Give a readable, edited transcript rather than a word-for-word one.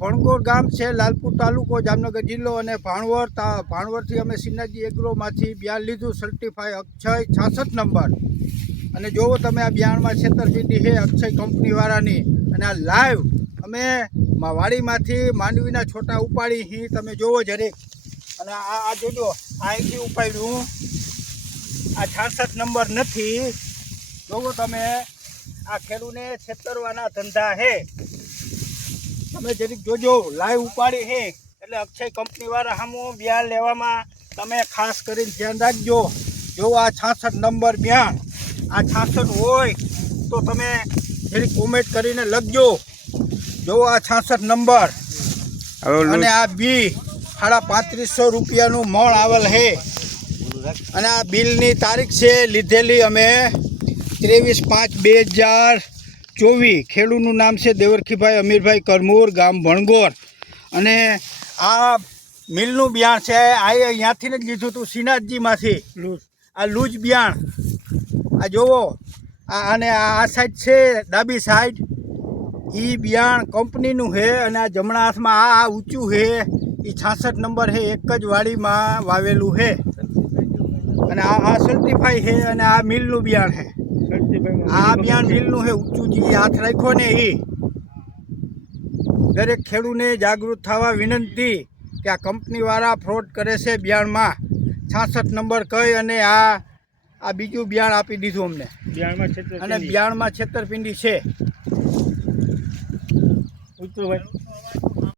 ભણગોર ગામ છે, લાલપુર તાલુકો, જામનગર જિલ્લો અને ભાણવડથી અમે શ્રીનાથજી એગ્રોમાંથી બિયારણ લીધું સર્ટિફાઈ અક્ષય 66 નંબર। અને જોવો તમે આ બિયારણમાં છેતરપિંડી છે અક્ષય કંપનીવાળાની। અને આ લાઈવ અમે વાડીમાંથી માંડવીના છોટા ઉપાડી હી, તમે જોવો જરીક। અને આ જોજો, અહીંથી ઉપાડ્યું, આ 66 નંબર નથી। જોવો તમે, આ ખેડૂને છેતરવાના ધંધા છે। તમે જરીક જોજો, લાઈવ ઉપાડી છે એટલે અક્ષય કંપનીવાળા સામું બિયારણ લેવામાં તમે ખાસ કરીને ધ્યાન રાખજો। જો આ 66 નંબર બિયારણ, આ 66 હોય તો તમે જરીક કોમેન્ટ કરીને લખજો। જો આ 66 નંબર અને આ બી 3500 રૂપિયાનું મણ આવેલ છે। અને આ બિલની તારીખ છે લીધેલી અમે 23/5/2024। ખેડૂતનું નામ છે દેવરખીભાઈ અમીરભાઈ કરમૂર, ગામ ભણગોર। અને આ મિલનું બિયાણ છે, અહીંયાથી જ લીધું હતું શ્રીનાથજીમાંથી। આ લૂજ બિયાણ, આ જોવો, અને આ સાઈડ છે ડાબી સાઈડ, એ બિયાણ કંપનીનું છે। અને આ જમણા હાથમાં આ ઊંચું છે એ 66 નંબર છે, એક જ વાડીમાં વાવેલું છે। અને આ સર્ટિફાઈ છે અને આ મિલનું બિયાણ છે। આ બિયાણ મિલનું છે, ઊંચું જે હાથ રાખ્યો ને એ। દરેક ખેડૂતને જાગૃત થવા વિનંતી કે આ કંપનીવાળા ફ્રોડ કરે છે બિયારણમાં। 66 નંબર કહી અને આ બીજું બિયારણ આપી દીધું અમને, અને બિયારણમાં છેતરપિંડી છે।